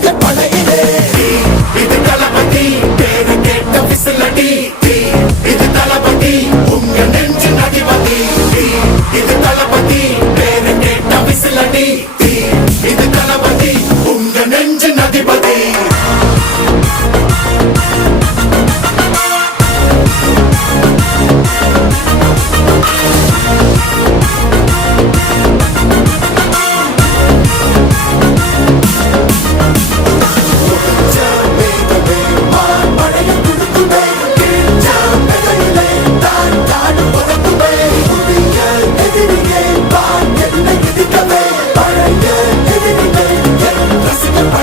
இது படையிலே இது தளபதி பேரு கேட்ட விசிலடி இது தளபதி உங்க நெஞ்சு அதிபதி இது தளபதி பேரு கேட்ட விசிலடி இது தளபதி உங்க நெஞ்சு அதிபதி